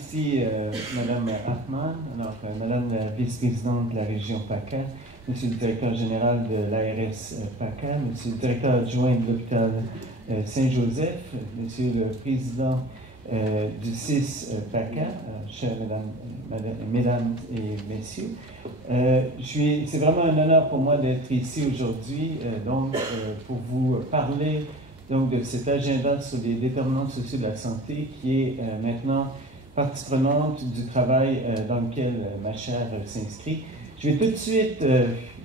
ici Madame Hartmann, alors, Madame la vice-présidente de la région PACA, Monsieur le directeur général de l'ARS PACA, Monsieur le directeur adjoint de l'hôpital Saint-Joseph, Monsieur le président du CIS PACA, chers mesdames et messieurs. C'est vraiment un honneur pour moi d'être ici aujourd'hui, pour vous parler donc, de cet agenda sur les déterminants sociaux de la santé qui est maintenant partie prenante du travail dans lequel ma chaire s'inscrit. Je vais tout de suite,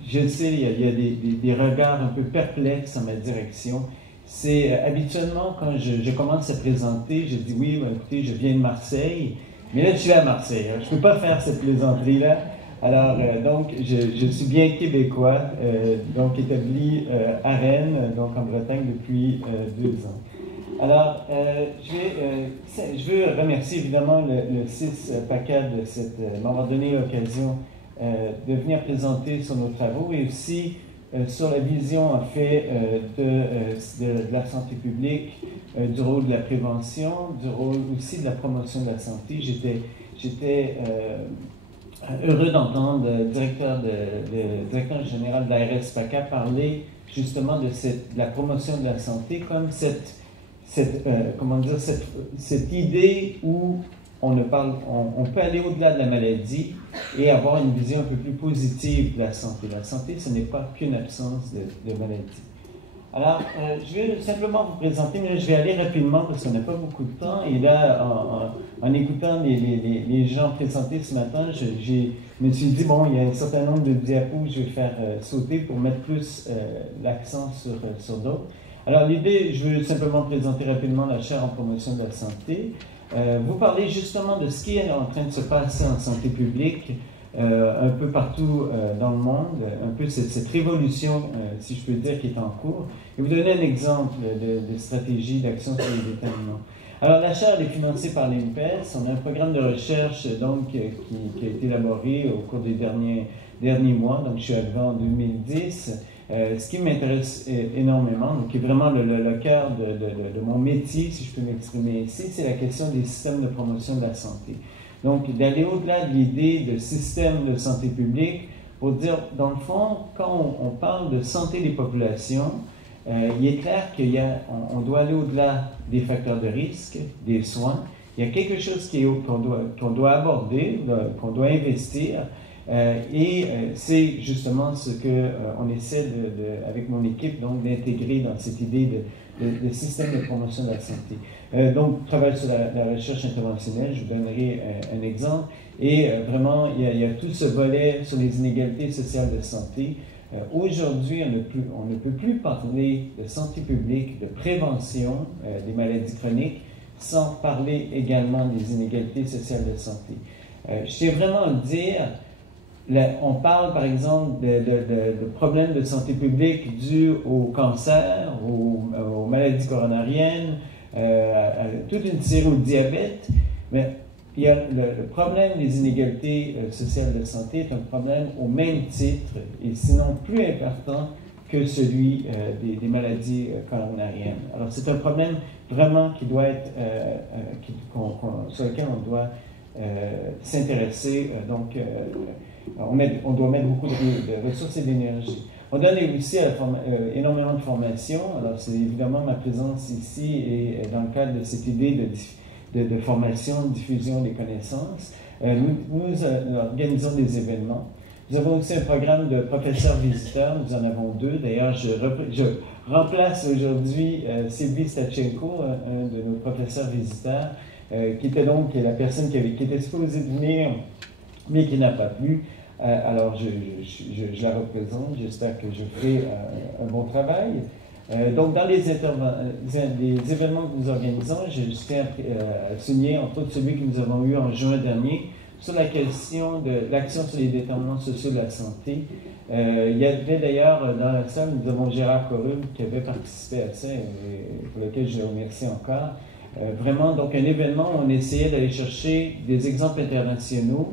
je sais, il y a des regards un peu perplexes en ma direction. C'est habituellement, quand je commence à présenter, je dis oui, écoutez, je viens de Marseille, mais là, je suis à Marseille. Je ne peux pas faire cette plaisanterie-là. Alors, donc, je suis bien québécois, donc établi à Rennes, donc en Bretagne depuis 2 ans. Alors, je veux remercier évidemment le CIS PACA de m'avoir donné l'occasion de venir présenter sur nos travaux et aussi sur la vision en fait de la santé publique, du rôle de la prévention, du rôle aussi de la promotion de la santé. J'étais heureux d'entendre le directeur général de l'ARS PACA parler justement de la promotion de la santé comme cette idée où on peut aller au-delà de la maladie et avoir une vision un peu plus positive de la santé. La santé, ce n'est pas qu'une absence de maladie. Alors, je vais simplement vous présenter, mais là, je vais aller rapidement parce qu'on n'a pas beaucoup de temps. Et là, en écoutant les gens présenter ce matin, je me suis dit, bon, il y a un certain nombre de diapos que je vais faire sauter pour mettre plus l'accent sur d'autres. Alors, l'idée, je veux simplement présenter rapidement la chaire en promotion de la santé. Vous parler justement de ce qui est en train de se passer en santé publique un peu partout dans le monde, un peu cette révolution, si je peux dire, qui est en cours, et vous donner un exemple de stratégie d'action sur les déterminants. Alors, la chaire est financée par l'INPES. On a un programme de recherche donc, qui a été élaboré au cours des derniers mois, donc je suis arrivé en 2010. Ce qui m'intéresse énormément, donc qui est vraiment le cœur de mon métier, si je peux m'exprimer ici, c'est la question des systèmes de promotion de la santé. Donc, d'aller au-delà de l'idée de système de santé publique pour dire, dans le fond, quand on parle de santé des populations, il est clair qu'on doit aller au-delà des facteurs de risque, des soins. Il y a quelque chose qu'on doit aborder, qu'on doit investir. C'est justement ce qu'on essaie avec mon équipe d'intégrer dans cette idée de système de promotion de la santé. Donc, je travaille sur la recherche interventionnelle, je vous donnerai un exemple. Et vraiment, il y a tout ce volet sur les inégalités sociales de santé. Aujourd'hui, on ne peut plus parler de santé publique, de prévention des maladies chroniques, sans parler également des inégalités sociales de santé. Je tiens vraiment à dire, on parle, par exemple, de problèmes de santé publique dus au cancer, aux maladies coronariennes, à toute une série au diabète, mais il y a le problème des inégalités sociales de santé est un problème au même titre, et sinon plus important que celui des maladies coronariennes. Alors, c'est un problème vraiment qui doit être, sur lequel on doit s'intéresser, on doit mettre beaucoup de ressources et d'énergie. On donne aussi énormément de formation. Alors, c'est évidemment ma présence ici et dans le cadre de cette idée de formation, de diffusion des connaissances. Nous organisons des événements. Nous avons aussi un programme de professeurs visiteurs. Nous en avons 2. D'ailleurs, je remplace aujourd'hui Sylvie Stachenko, un de nos professeurs visiteurs, qui était donc la personne qui était supposée venir, mais qui n'a pas pu. Alors, je la représente. J'espère que je ferai un bon travail. Donc, dans les événements que nous organisons, je tiens à souligner, entre autres, celui que nous avons eu en juin dernier, sur la question de l'action sur les déterminants sociaux de la santé. Il y avait d'ailleurs dans la salle, nous avons Gérard Corrul qui avait participé à ça, et pour lequel je le remercie encore. Vraiment, donc, un événement où on essayait d'aller chercher des exemples internationaux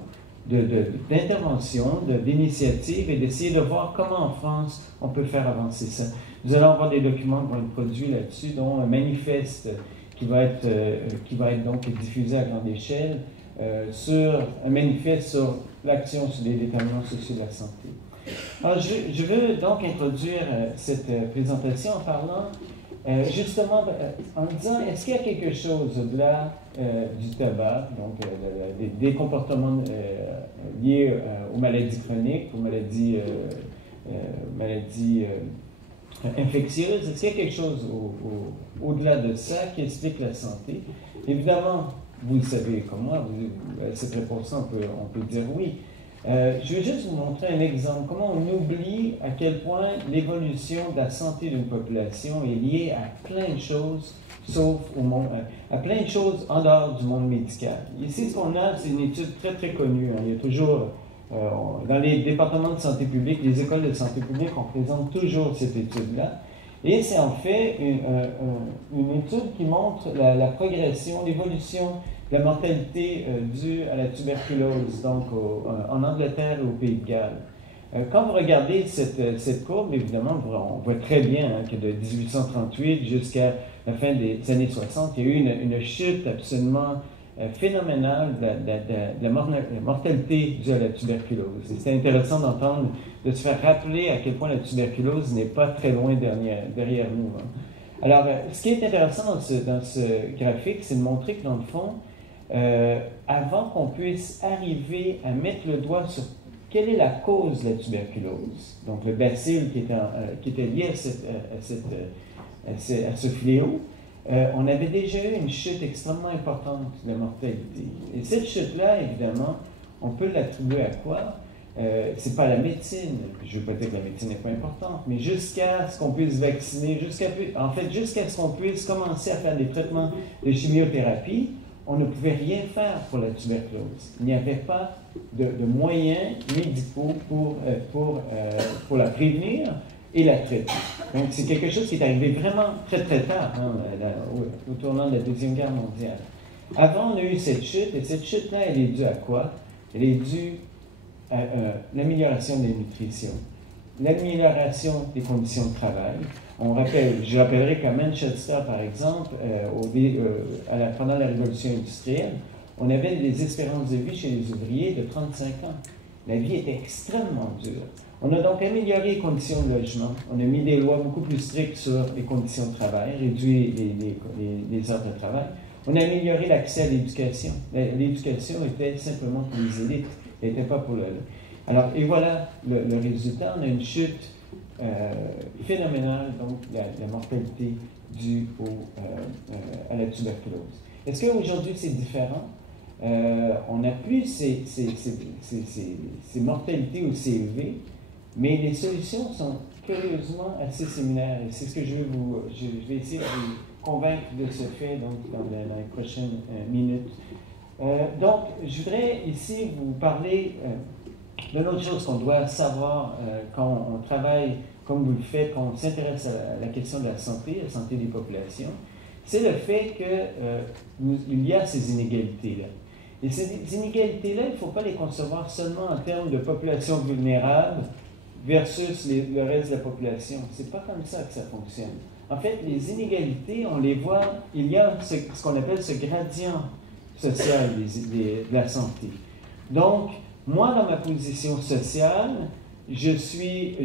d'intervention, d'initiatives et d'essayer de voir comment en France on peut faire avancer ça. Nous allons avoir des documents qui vont être produits là-dessus, dont un manifeste qui va être donc diffusé à grande échelle sur un manifeste sur l'action sur les déterminants sociaux de la santé. Alors, je veux donc introduire cette présentation en parlant justement en disant, est-ce qu'il y a quelque chose au-delà du tabac, donc des comportements liés aux maladies chroniques, aux maladies infectieuses, est-ce qu'il y a quelque chose au-delà de ça qui explique la santé? Évidemment, vous le savez comme moi, cette réponse-là, on peut dire oui. Je vais juste vous montrer un exemple, comment on oublie à quel point l'évolution de la santé d'une population est liée à plein de choses, sauf au monde, à plein de choses en dehors du monde médical. Ici, ce qu'on a, c'est une étude très très connue. Il y a toujours, dans les départements de santé publique, les écoles de santé publique, on présente toujours cette étude-là. Et c'est en fait une étude qui montre la progression, l'évolution de la mortalité due à la tuberculose, donc en Angleterre et au Pays de Galles. Quand vous regardez cette courbe, évidemment, on voit très bien que de 1838 jusqu'à la fin des années 60, il y a eu une chute absolument phénoménale de la mortalité due à la tuberculose. Et c'est intéressant d'entendre, de se faire rappeler à quel point la tuberculose n'est pas très loin derrière nous. Hein. Alors, ce qui est intéressant dans ce graphique, c'est de montrer que dans le fond, avant qu'on puisse arriver à mettre le doigt sur quelle est la cause de la tuberculose, donc le bacille qui était lié à ce fléau, on avait déjà eu une chute extrêmement importante de la mortalité. Et cette chute-là, évidemment, on peut l'attribuer à quoi? C'est pas la médecine, je ne veux pas dire que la médecine n'est pas importante, mais jusqu'à ce qu'on puisse vacciner, jusqu'à ce qu'on puisse commencer à faire des traitements de chimiothérapie, on ne pouvait rien faire pour la tuberculose. Il n'y avait pas de moyens médicaux pour la prévenir et la traiter. Donc, c'est quelque chose qui est arrivé vraiment très, très tard, hein, au tournant de la Deuxième Guerre mondiale. Avant, on a eu cette chute, et cette chute-là, elle est due à quoi? Elle est due à l'amélioration de la nutrition, l'amélioration des conditions de travail. Je rappellerai qu'à Manchester, par exemple, pendant la Révolution industrielle, on avait des espérances de vie chez les ouvriers de 35 ans. La vie était extrêmement dure. On a donc amélioré les conditions de logement. On a mis des lois beaucoup plus strictes sur les conditions de travail, réduit les heures de travail. On a amélioré l'accès à l'éducation. L'éducation était simplement pour les élites, elle n'était pas pour le... Alors, et voilà le résultat. On a une chute phénoménale, donc, de la mortalité due à la tuberculose. Est-ce qu'aujourd'hui, c'est différent? On n'a plus ces mortalités ou ces élevées, mais les solutions sont curieusement assez similaires. Et c'est ce que je vais essayer de vous convaincre de ce fait donc, dans les prochaines minutes. Donc, je voudrais ici vous parler d'une autre chose qu'on doit savoir quand on travaille comme vous le faites, quand on s'intéresse à la question de la santé des populations. C'est le fait qu'il y a ces inégalités-là. Et ces inégalités-là, il ne faut pas les concevoir seulement en termes de population vulnérable versus le reste de la population. Ce n'est pas comme ça que ça fonctionne. En fait, les inégalités, on les voit, il y a ce qu'on appelle ce gradient social de la santé. Donc, moi, dans ma position sociale, je suis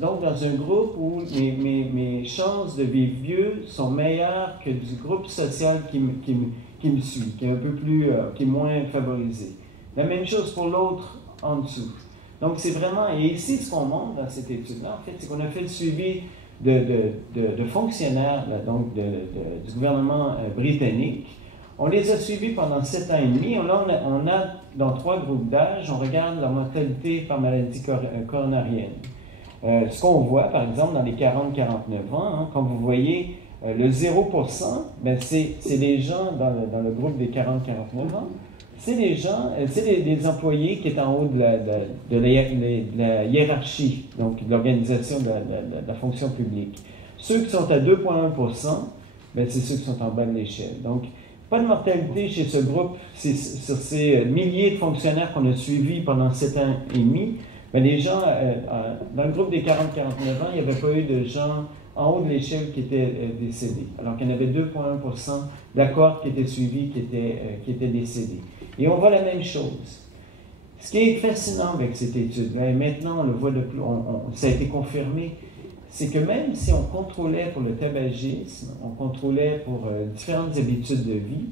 dans un groupe où mes chances de vivre vieux sont meilleures que du groupe social qui me suit, qui est un peu plus, qui est moins favorisé. La même chose pour l'autre en dessous. Donc, c'est vraiment, et ici, ce qu'on montre dans cette étude-là, en fait, c'est qu'on a fait le suivi de fonctionnaires, là, donc du gouvernement britannique. On les a suivis pendant 7 ans et demi. Là, on a dans 3 groupes d'âge, on regarde la mortalité par maladie coronarienne. Ce qu'on voit, par exemple, dans les 40-49 ans, hein, quand vous voyez le 0%, ben c'est les gens dans le groupe des 40-49 ans, c'est les gens, c'est des employés qui sont en haut de la hiérarchie, donc de l'organisation de la fonction publique. Ceux qui sont à 2,1%, ben c'est ceux qui sont en bas de l'échelle. Donc, pas de mortalité chez ce groupe, sur ces milliers de fonctionnaires qu'on a suivis pendant 7 ans et demi. Ben les gens, dans le groupe des 40-49 ans, il n'y avait pas eu de gens en haut de l'échelle qui étaient décédés, alors qu'il y en avait 2,1% d'accords qui étaient suivis, qui étaient décédés. Et on voit la même chose. Ce qui est fascinant avec cette étude-là, et maintenant on le voit de plus, ça a été confirmé, c'est que même si on contrôlait pour le tabagisme, on contrôlait pour différentes habitudes de vie,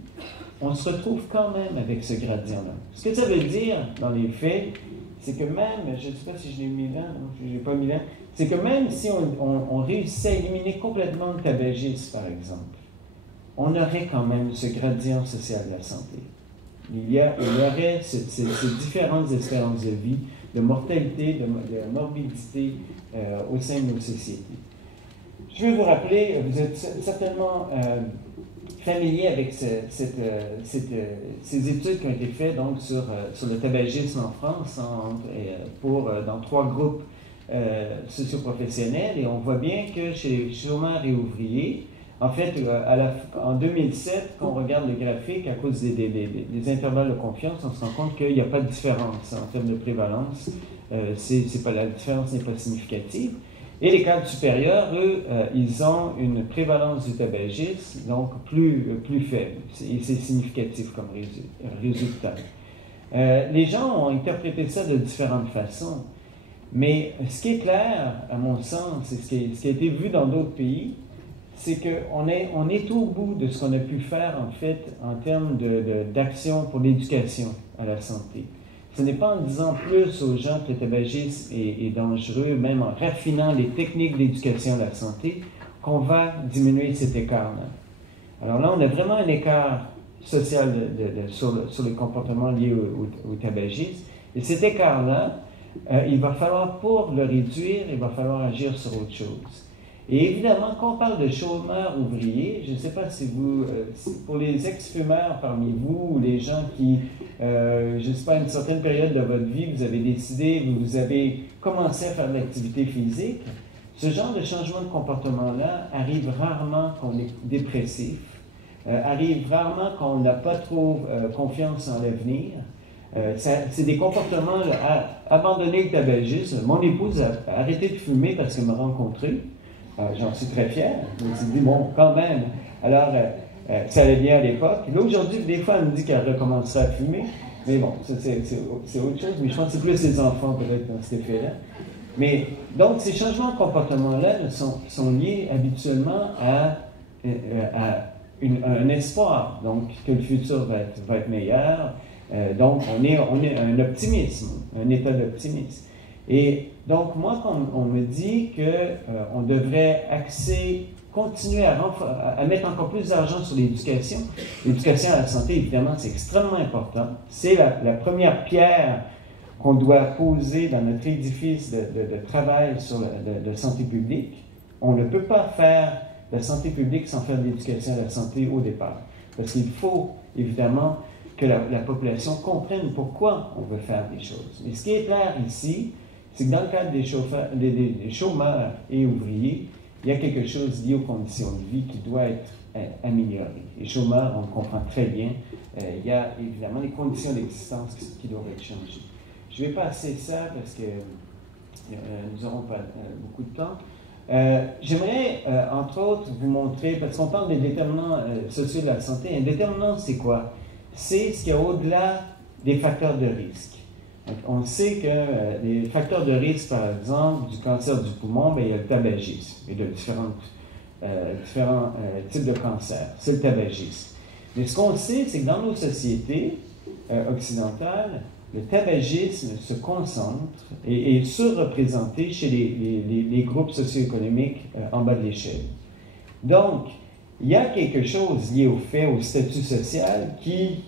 on se retrouve quand même avec ce gradient-là. Ce que ça veut dire, dans les faits, c'est que même, je ne sais pas si je l'ai mis là, non, je ne l'ai pas mis là, c'est que même si on réussissait à éliminer complètement le tabagisme, par exemple, on aurait quand même ce gradient social de la santé. Il y aurait ces différentes espérances de vie, de mortalité, de morbidité au sein de nos sociétés. Je vais vous rappeler, vous êtes certainement familier avec ces études qui ont été faites donc, sur le tabagisme en France dans 3 groupes socioprofessionnels, et on voit bien que chez les chômeurs et ouvriers, en fait, en 2007, quand on regarde le graphique, à cause des intervalles de confiance, on se rend compte qu'il n'y a pas de différence en termes de prévalence. La différence n'est pas significative. Et les cadres supérieurs, eux, ils ont une prévalence du tabagisme, donc plus faible. Et c'est significatif comme résultat. Les gens ont interprété ça de différentes façons. Mais ce qui est clair, à mon sens, et ce qui a été vu dans d'autres pays, c'est qu'on est au bout de ce qu'on a pu faire, en fait, en termes d'action pour l'éducation à la santé. Ce n'est pas en disant plus aux gens que le tabagisme est dangereux, même en raffinant les techniques d'éducation à la santé, qu'on va diminuer cet écart-là. Alors là, on a vraiment un écart social sur le comportement lié au tabagisme. Et cet écart-là, il va falloir, pour le réduire, il va falloir agir sur autre chose. Et évidemment, quand on parle de chômeurs ouvriers, je ne sais pas si pour les ex-fumeurs parmi vous, ou les gens qui, je ne sais pas, à une certaine période de votre vie, vous avez décidé, vous avez commencé à faire de l'activité physique, ce genre de changement de comportement-là arrive rarement quand on est dépressif, arrive rarement quand on n'a pas trop confiance en l'avenir. C'est des comportements, abandonner le tabagisme. Mon épouse a arrêté de fumer parce qu'elle m'a rencontré. J'en suis très fier. Je me suis dit, bon, quand même. Alors, ça allait bien à l'époque. Là, aujourd'hui, des fois, elle me dit qu'elle recommencerait à fumer. Mais bon, c'est autre chose. Mais je pense que c'est plus les enfants, peut-être, dans cet effet-là. Mais, donc, ces changements de comportement-là sont liés habituellement à un espoir. Donc, que le futur va être meilleur. Donc, on est un optimisme, un état d'optimisme. Et donc, moi, quand on me dit qu'on devrait continuer à mettre encore plus d'argent sur l'éducation à la santé, évidemment, c'est extrêmement important. C'est la première pierre qu'on doit poser dans notre édifice de travail sur de santé publique. On ne peut pas faire de la santé publique sans faire de l'éducation à la santé au départ. Parce qu'il faut, évidemment, que la population comprenne pourquoi on veut faire des choses. Mais ce qui est clair ici, c'est que dans le cadre des chômeurs et ouvriers, il y a quelque chose lié aux conditions de vie qui doit être amélioré. Les chômeurs, on le comprend très bien, il y a évidemment des conditions d'existence qui doivent être changées. Je vais passer ça parce que nous n'aurons pas beaucoup de temps. J'aimerais, entre autres, vous montrer, parce qu'on parle des déterminants sociaux de la santé. Un déterminant, c'est quoi? C'est ce qu'il y a au-delà des facteurs de risque. Donc, on sait que les facteurs de risque, par exemple, du cancer du poumon, bien, il y a le tabagisme. Il y a différents types de cancers. C'est le tabagisme. Mais ce qu'on sait, c'est que dans nos sociétés occidentales, le tabagisme se concentre et est surreprésenté chez les groupes socio-économiques en bas de l'échelle. Donc, il y a quelque chose lié au statut social qui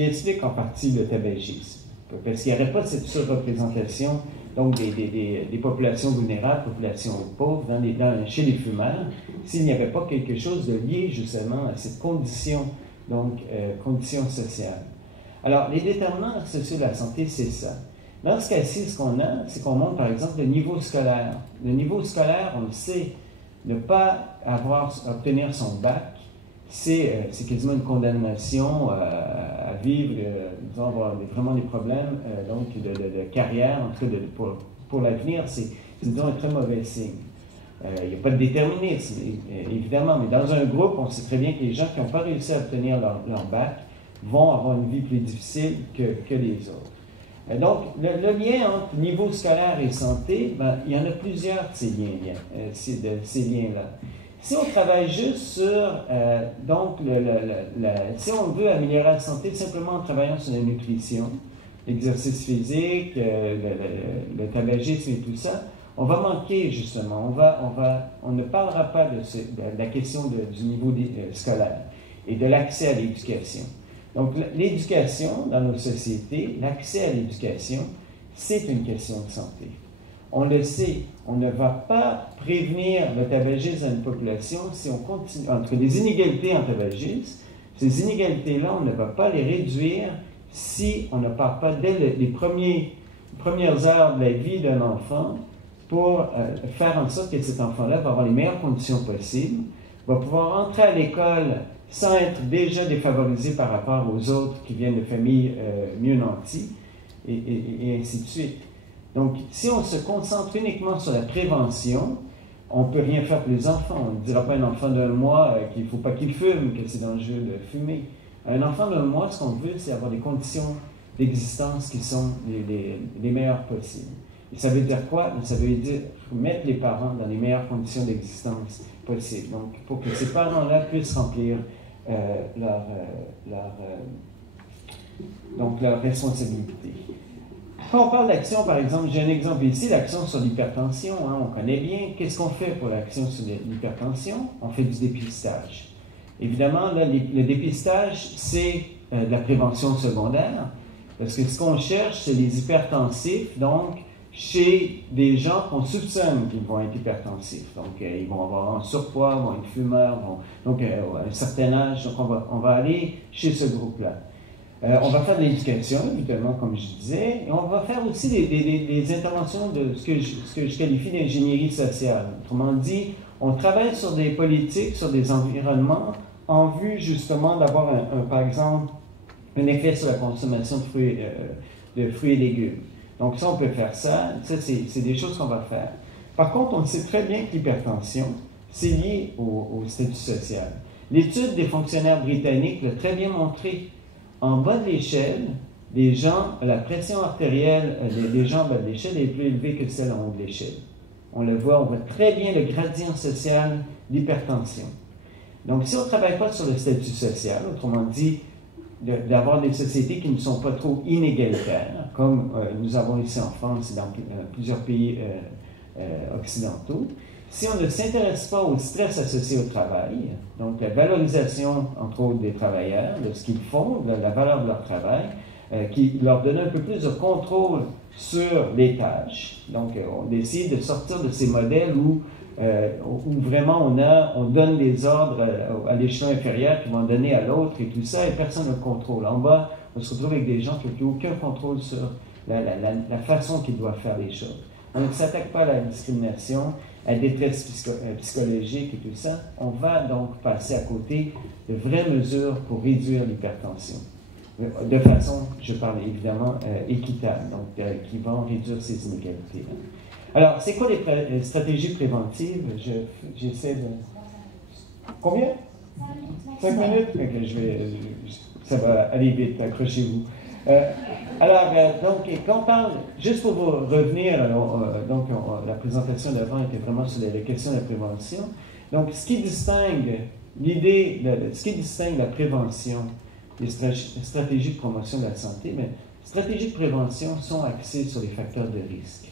explique en partie le tabagisme. Parce qu'il n'y aurait pas cette surreprésentation donc des populations vulnérables, populations pauvres chez les fumeurs, s'il n'y avait pas quelque chose de lié justement à cette condition sociale. Alors, les déterminants sociaux de la santé, c'est ça. Dans ce cas-ci, ce qu'on a, c'est qu'on montre par exemple le niveau scolaire. Le niveau scolaire, on le sait, ne pas obtenir son bac, c'est quasiment une condamnation à vivre, disons, avoir vraiment des problèmes de carrière, en tout cas pour l'avenir, c'est disons, un très mauvais signe. Il n'y a pas de déterminisme, évidemment, mais dans un groupe, on sait très bien que les gens qui n'ont pas réussi à obtenir leur bac vont avoir une vie plus difficile que les autres. Donc, le lien entre niveau scolaire et santé, ben, il y en a plusieurs de ces liens-là. Si on travaille juste sur, donc, si on veut améliorer la santé simplement en travaillant sur la nutrition, l'exercice physique, le tabagisme et tout ça, on va manquer justement, on ne parlera pas de la question du niveau scolaire et de l'accès à l'éducation. Donc, l'éducation dans nos sociétés, l'accès à l'éducation, c'est une question de santé. On le sait, on ne va pas prévenir le tabagisme dans une population si on continue, entre les inégalités en tabagisme, ces inégalités-là, on ne va pas les réduire si on ne part pas dès les premières heures de la vie d'un enfant pour faire en sorte que cet enfant-là va avoir les meilleures conditions possibles, va pouvoir entrer à l'école sans être déjà défavorisé par rapport aux autres qui viennent de familles mieux nanties, et ainsi de suite. Donc, si on se concentre uniquement sur la prévention, on ne peut rien faire pour les enfants. On ne dira pas à un enfant d'un mois qu'il ne faut pas qu'il fume, que c'est dangereux de fumer. Un enfant d'un mois, ce qu'on veut, c'est avoir des conditions d'existence qui sont les meilleures possibles. Et ça veut dire quoi? Ça veut dire mettre les parents dans les meilleures conditions d'existence possibles. Donc, pour que ces parents-là puissent remplir leur responsabilité. Quand on parle d'action, par exemple, j'ai un exemple ici, l'action sur l'hypertension, hein, on connaît bien. Qu'est-ce qu'on fait pour l'action sur l'hypertension? On fait du dépistage. Évidemment, là, le dépistage, c'est de la prévention secondaire, parce que ce qu'on cherche, c'est les hypertensifs, donc chez des gens qu'on soupçonne qu'ils vont être hypertensifs. Donc, ils vont avoir un surpoids, vont être fumeurs, donc à un certain âge, donc on va aller chez ce groupe-là. On va faire de l'éducation, évidemment, comme je disais, et on va faire aussi des interventions de ce que je qualifie d'ingénierie sociale. Autrement dit, on travaille sur des politiques, sur des environnements, en vue justement d'avoir, par exemple, un effet sur la consommation de fruits et légumes. Donc ça, on peut faire ça. Ça, c'est des choses qu'on va faire. Par contre, on sait très bien que l'hypertension, c'est lié au statut social. L'étude des fonctionnaires britanniques l'a très bien montré. En bas de l'échelle, la pression artérielle des gens en bas de l'échelle est plus élevée que celle en haut de l'échelle. On voit très bien le gradient social d'hypertension. Donc, si on ne travaille pas sur le statut social, autrement dit, d'avoir des sociétés qui ne sont pas trop inégalitaires, comme nous avons ici en France et dans plusieurs pays occidentaux, si on ne s'intéresse pas au stress associé au travail, donc la valorisation, entre autres, des travailleurs, de ce qu'ils font, de la valeur de leur travail, qui leur donne un peu plus de contrôle sur les tâches. Donc, on décide de sortir de ces modèles où vraiment on donne des ordres à l'échelon inférieur qui vont donner à l'autre et tout ça, et personne ne le contrôle. En bas, on se retrouve avec des gens qui n'ont aucun contrôle sur la façon qu'ils doivent faire les choses. On ne s'attaque pas à la discrimination, à la détresse psychologique et tout ça. On va donc passer à côté de vraies mesures pour réduire l'hypertension. De façon, je parle évidemment, équitable, donc qui vont réduire ces inégalités-là. Alors, c'est quoi les stratégies préventives? J'essaie de... Combien? 5 minutes? Ok, ça va aller vite, accrochez-vous. Donc, quand on parle, juste pour vous revenir, la présentation d'avant était vraiment sur la question de la prévention. Donc, ce qui distingue la prévention des stratégies de promotion de la santé, mais les stratégies de prévention sont axées sur les facteurs de risque.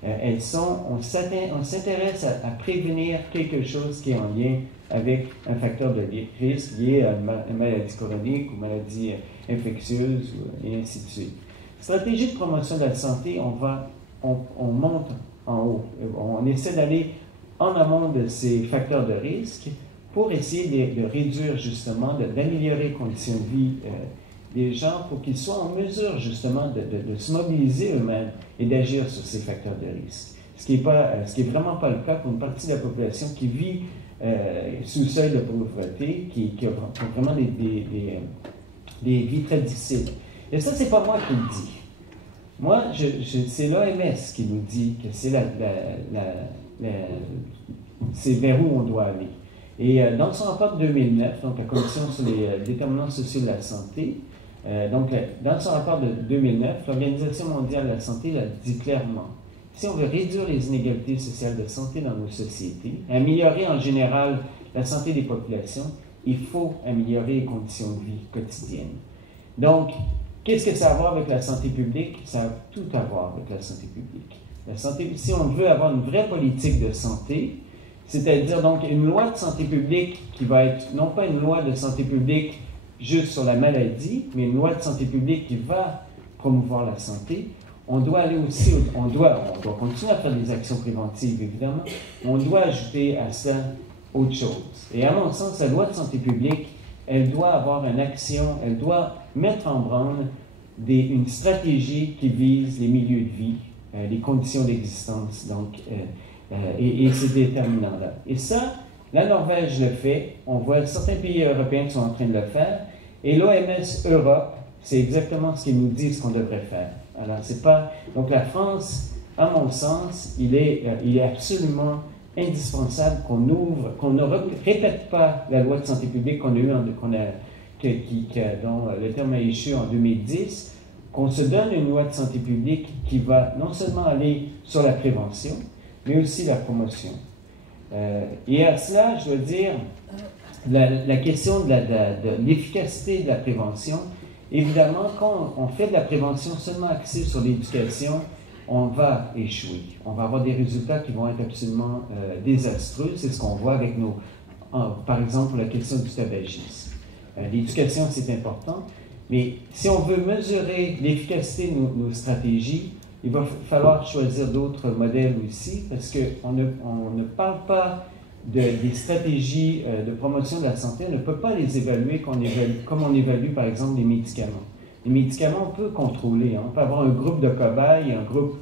On s'intéresse à prévenir quelque chose qui est en lien avec un facteur de risque lié à une maladie chronique ou maladie infectieuse et ainsi de suite. Stratégie de promotion de la santé, on monte en haut. On essaie d'aller en amont de ces facteurs de risque pour essayer de réduire justement, d'améliorer les conditions de vie des gens pour qu'ils soient en mesure justement de se mobiliser eux-mêmes et d'agir sur ces facteurs de risque. Ce qui est vraiment pas le cas pour une partie de la population qui vit sous le seuil de pauvreté, qui a vraiment des vies très difficiles. Et ça, c'est pas moi qui le dis. Moi, c'est l'OMS qui nous dit que c'est c'est vers où on doit aller. Et dans son rapport de 2009, donc la Commission sur les déterminants sociaux de la santé, Donc, dans son rapport de 2009, l'Organisation mondiale de la santé l'a dit clairement. Si on veut réduire les inégalités sociales de santé dans nos sociétés, améliorer en général la santé des populations, il faut améliorer les conditions de vie quotidiennes. Donc, qu'est-ce que ça a à voir avec la santé publique? Ça a tout à voir avec la santé publique. La santé, si on veut avoir une vraie politique de santé, c'est-à-dire donc une loi de santé publique qui va être non pas une loi de santé publique juste sur la maladie, mais une loi de santé publique qui va promouvoir la santé, on doit aller aussi, on doit continuer à faire des actions préventives, évidemment, mais on doit ajouter à ça autre chose. Et à mon sens, la loi de santé publique, elle doit avoir une action, elle doit mettre en branle une stratégie qui vise les milieux de vie, les conditions d'existence, donc, et ces déterminants-là. Et ça, la Norvège le fait, on voit certains pays européens qui sont en train de le faire, et l'OMS Europe, c'est exactement ce qu'ils nous disent qu'on devrait faire. Alors, c'est pas... Donc, la France, à mon sens, il est absolument indispensable qu'on ouvre, qu'on ne répète pas la loi de santé publique qu'on a eue, dont le terme a échu en 2010, qu'on se donne une loi de santé publique qui va non seulement aller sur la prévention, mais aussi la promotion. Et à cela, je dois dire, la question de l'efficacité de la prévention, évidemment, quand on fait de la prévention seulement axée sur l'éducation, on va échouer. On va avoir des résultats qui vont être absolument désastreux. C'est ce qu'on voit avec par exemple, la question du tabagisme. L'éducation, c'est important, mais si on veut mesurer l'efficacité de nos stratégies, il va falloir choisir d'autres modèles aussi, parce qu'on ne parle pas des stratégies de promotion de la santé, on ne peut pas les évaluer comme on évalue, par exemple, les médicaments. Les médicaments, on peut contrôler. Hein. On peut avoir un groupe de cobayes, un groupe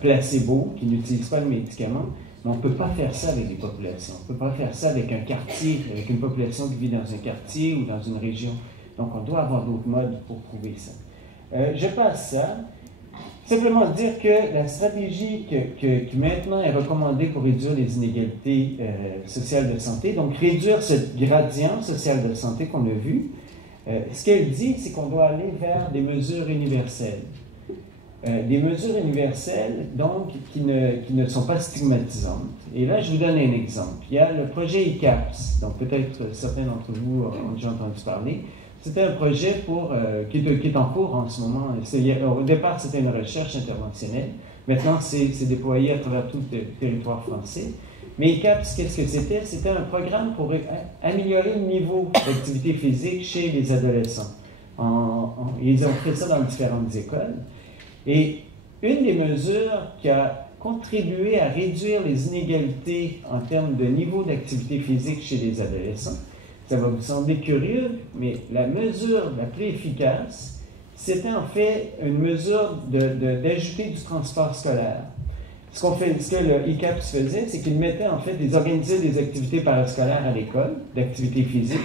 placebo qui n'utilise pas le médicament, mais on ne peut pas faire ça avec les populations. On ne peut pas faire ça avec un quartier, avec une population qui vit dans un quartier ou dans une région. Donc, on doit avoir d'autres modes pour prouver ça. Je passe ça. Simplement dire que la stratégie qui maintenant est recommandée pour réduire les inégalités sociales de santé, donc réduire ce gradient social de santé qu'on a vu, ce qu'elle dit, c'est qu'on doit aller vers des mesures universelles. Des mesures universelles, donc, qui ne sont pas stigmatisantes. Et là, je vous donne un exemple. Il y a le projet ICAPS, donc peut-être certains d'entre vous ont déjà entendu parler. C'était un projet qui est en cours en ce moment. Au départ, c'était une recherche interventionnelle. Maintenant, c'est déployé à travers tout le territoire français. Mais ICAPS, qu'est-ce que c'était? C'était un programme pour améliorer le niveau d'activité physique chez les adolescents. Ils ont fait ça dans différentes écoles. Et une des mesures qui a contribué à réduire les inégalités en termes de niveau d'activité physique chez les adolescents, ça va vous sembler curieux, mais la mesure la plus efficace, c'était en fait une mesure d'ajouter du transport scolaire. Ce que le ICAPS faisait, c'est qu'il mettait en fait organisait des activités parascolaires à l'école, d'activités physiques.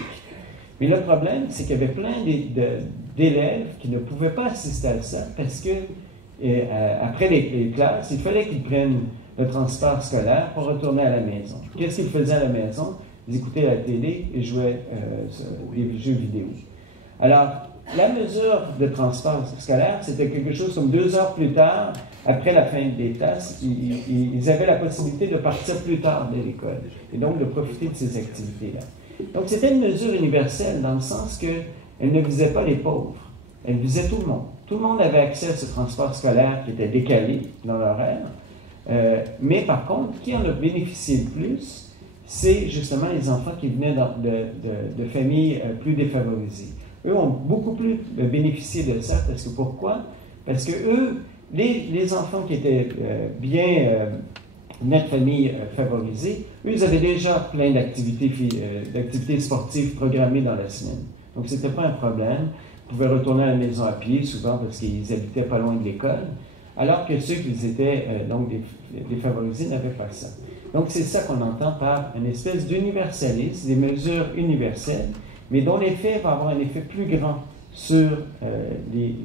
Mais le problème, c'est qu'il y avait plein d'élèves qui ne pouvaient pas assister à ça parce que après les classes, il fallait qu'ils prennent le transport scolaire pour retourner à la maison. Qu'est-ce qu'ils faisaient à la maison? Ils écoutaient la télé et jouaient des jeux vidéo. Alors, la mesure de transport scolaire, c'était quelque chose comme 2 heures plus tard, après la fin des classes, ils avaient la possibilité de partir plus tard de l'école et donc de profiter de ces activités-là. Donc, c'était une mesure universelle dans le sens qu'elle ne visait pas les pauvres, elle visait tout le monde. Tout le monde avait accès à ce transport scolaire qui était décalé dans l'horaire, mais par contre, qui en a bénéficié le plus, c'est justement les enfants qui venaient de familles plus défavorisées. Eux ont beaucoup plus bénéficié de ça, parce que pourquoi? Parce que eux, les enfants qui étaient venaient de familles favorisées, eux, ils avaient déjà plein d'activités sportives programmées dans la semaine. Donc, ce n'était pas un problème. Ils pouvaient retourner à la maison à pied, souvent parce qu'ils habitaient pas loin de l'école, alors que ceux qui étaient donc défavorisés n'avaient pas ça. Donc, c'est ça qu'on entend par une espèce d'universalisme, des mesures universelles, mais dont l'effet va avoir un effet plus grand sur les...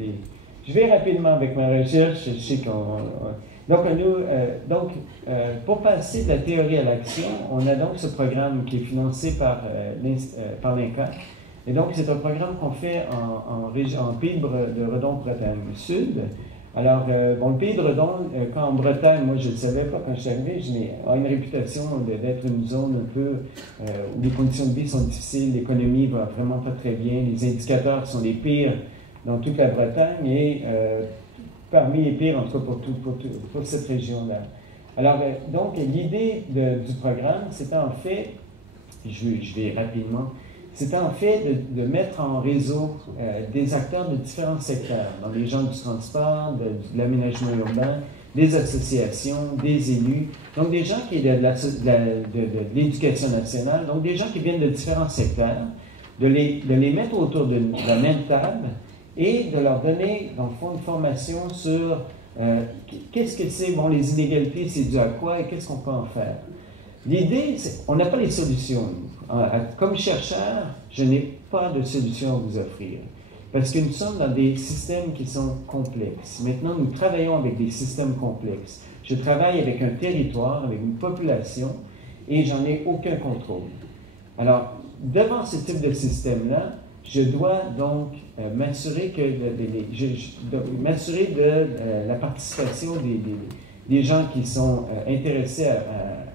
Je vais rapidement avec ma recherche, je sais qu'on... Donc, pour passer de la théorie à l'action, on a donc ce programme qui est financé par l'INCA. Et donc, c'est un programme qu'on fait en Pays de Redon-Bretagne Sud. Alors, bon, le Pays de Redon, quand en Bretagne, moi je ne le savais pas quand je suis arrivé, a une réputation d'être une zone un peu où les conditions de vie sont difficiles, l'économie va vraiment pas très bien, les indicateurs sont les pires dans toute la Bretagne et parmi les pires, en tout cas pour cette région-là. Alors, donc, l'idée du programme, c'était en fait, je vais rapidement, c'était en fait de mettre en réseau des acteurs de différents secteurs, donc les gens du transport, de l'aménagement urbain, des associations, des élus, donc des gens qui de l'éducation nationale, donc des gens qui viennent de différents secteurs, de les mettre autour de la même table et de leur donner, dans le fond, une formation sur qu'est-ce que c'est, bon, les inégalités, c'est dû à quoi et qu'est-ce qu'on peut en faire. L'idée, c'est on n'a pas les solutions. Comme chercheur, je n'ai pas de solution à vous offrir. Parce que nous sommes dans des systèmes qui sont complexes. Maintenant, nous travaillons avec des systèmes complexes. Je travaille avec un territoire, avec une population, et j'en ai aucun contrôle. Alors, devant ce type de système-là, je dois donc m'assurer de la participation des gens qui sont intéressés à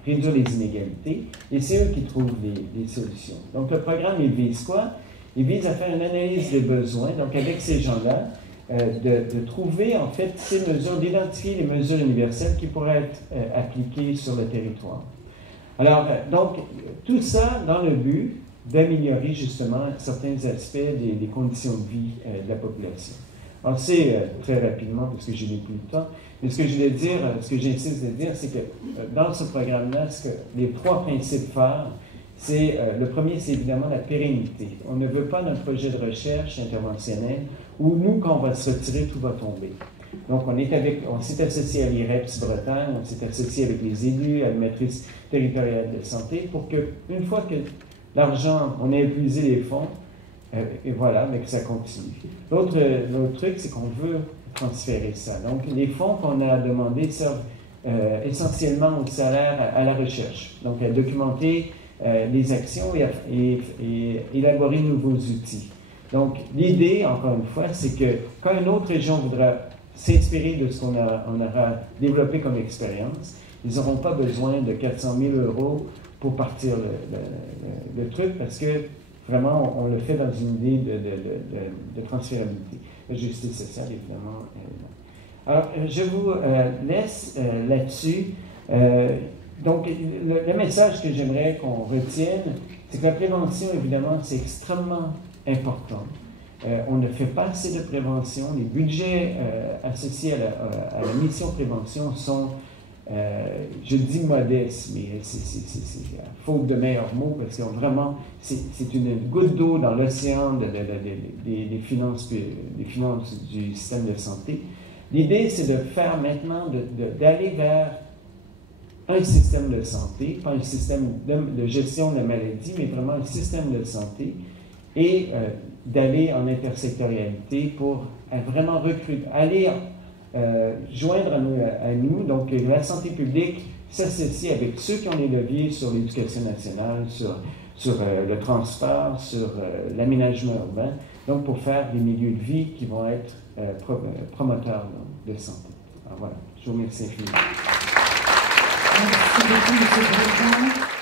réduire les inégalités, et c'est eux qui trouvent les solutions. Donc, le programme, il vise quoi? Il vise à faire une analyse des besoins, donc avec ces gens-là, de trouver en fait ces mesures, d'identifier les mesures universelles qui pourraient être appliquées sur le territoire. Alors, donc, tout ça dans le but d'améliorer justement certains aspects des conditions de vie de la population. Alors, c'est très rapidement, parce que je n'ai plus le temps, mais ce que je voulais dire, ce que j'insiste à dire, c'est que dans ce programme-là, les trois principes phares, c'est le premier, c'est évidemment la pérennité. On ne veut pas d'un projet de recherche interventionnel où nous, quand on va se retirer, tout va tomber. Donc, on s'est associé à l'IREPS Bretagne, on s'est associé avec les élus, à la maîtrise territoriale de santé, pour qu'une fois que l'argent, on a épuisé les fonds, et voilà, mais que ça continue. L'autre truc, c'est qu'on veut transférer ça. Donc, les fonds qu'on a demandés servent essentiellement au salaire, à la recherche. Donc, à documenter les actions et élaborer de nouveaux outils. Donc, l'idée, encore une fois, c'est que quand une autre région voudra s'inspirer de ce qu'on aura développé comme expérience, ils n'auront pas besoin de 400 000 € pour partir le truc, parce que vraiment, on le fait dans une idée de transférabilité. La justice sociale, évidemment. Alors, je vous laisse là-dessus. Donc, le message que j'aimerais qu'on retienne, c'est que la prévention, évidemment, c'est extrêmement important. On ne fait pas assez de prévention. Les budgets associés à la mission prévention sont, je dis modestes, mais c'est faute de meilleurs mots, parce que vraiment, c'est une goutte d'eau dans l'océan des finances du système de santé. L'idée, c'est de faire maintenant, d'aller vers un système de santé, pas un système de gestion de la maladie, mais vraiment un système de santé, et d'aller en intersectorialité pour vraiment recruter, aller joindre à nous, donc la santé publique s'associe avec ceux qui ont les leviers sur l'éducation nationale, sur le transport, sur l'aménagement urbain, donc pour faire des milieux de vie qui vont être promoteurs de santé. Alors voilà, je vous remercie infiniment. Merci beaucoup, M. Breton.